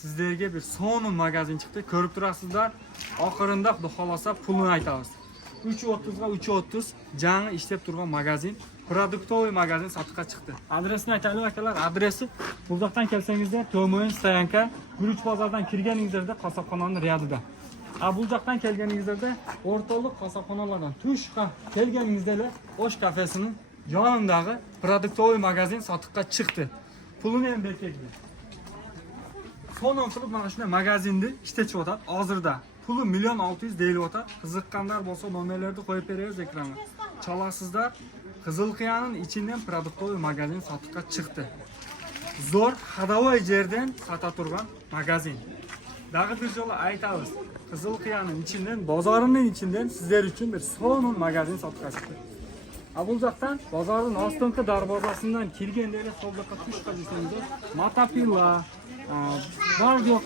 sizlarga bir sonun magazin chiqdi. Ko'rib turasizlar. Oxirida xudo xolasa pulini aytamiz. 3.30 ga 3.30 jangi ishlab turgan magazin, produktoviy magazin sotuvga chiqdi. Adresini aytaylik akalar. Adresi buzoqdan kelsangizda To'mo'yin Stoyanka, Guruch bozordan kirganingizda qassobxonaning riyadida. Buzoqdan kelganingizda o'rtoqlik qassobxonalardan tushqa kelganingizda Osh kafesining yonidagi produktoviy magazin sotuvga chiqdi. Pulini ham berkaydi. Sonun qilib mana shunday magazinni ishlatib hozirda. Pulu 1.600.000 deyilyapti. Qiziqqanlar bo'lsa nomerlarni qo'yib beramiz ekranga. Chalasizlar. Qizilqiyaning ichidan produktoviy magazin sotuvga chiqdi. Zo'r xadavoy yerdan sota turgan magazin. Daha bir yo'la aytamiz. Qizilqiyaning ichidan, bozorining ichidan sizlar uchun bir sonun magazin sotuvga chiqdi. Buzoqdan bozorning ostinqi darvozasidan kirganda so'ldoqqa tushqa desangiz, Matapilla var yo'q,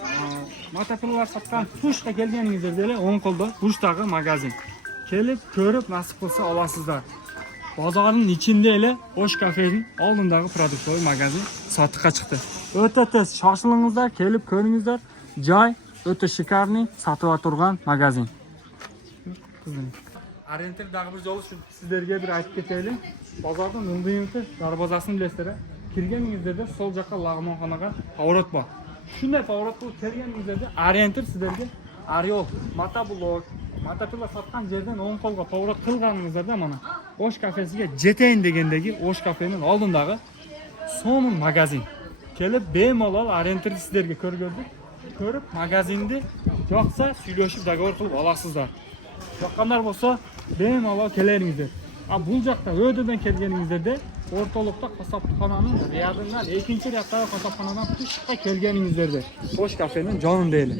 Matapillar sotgan tushqa kelganingizda o'ng qo'lda bushdagi magazin. Kelib, ko'rib, nasib qilsa olasizlar. Bozorning ichida Osh kafening oldindagi produktoviy magazin sotuvga chiqdi. O'ta tez shoshilingizlar, kelib ko'ringizlar. Joy o'ta shikarniy sotib turgan magazin. Orientir dag'i bir yo'li shu sizlarga bir aytib ketaylik. Bozordan Mundiyimti darvozasini bilasizlar. Kirganingizda sol yoqqa lag'monxonaga pоворот bor. Shunday pоворot qilib kirganingizda Orientir sizlarga Ariol, Motoblok, Matapilla sotgan yerdan o'ng qo'lga pоворot qilganingizda mana Osh kafesiga jetayin degandagi Osh kafening oldindagi Sonun magazin. Kelib bemalol Orientir sizlarga ko'rgizdik. Ko'rib magazinni yoqsa suylashib dogovor qilib olasizlar. Yoqqanlar bo'lsa bemalol kelaringizlar. Bu yoqda o'rtadan kelganingizda o'rtoqlikda qassobxonaning riyadidan ikkinchi riyadagi qassobxonadan tushqa kelganingizda Osh kafening jonin deyli.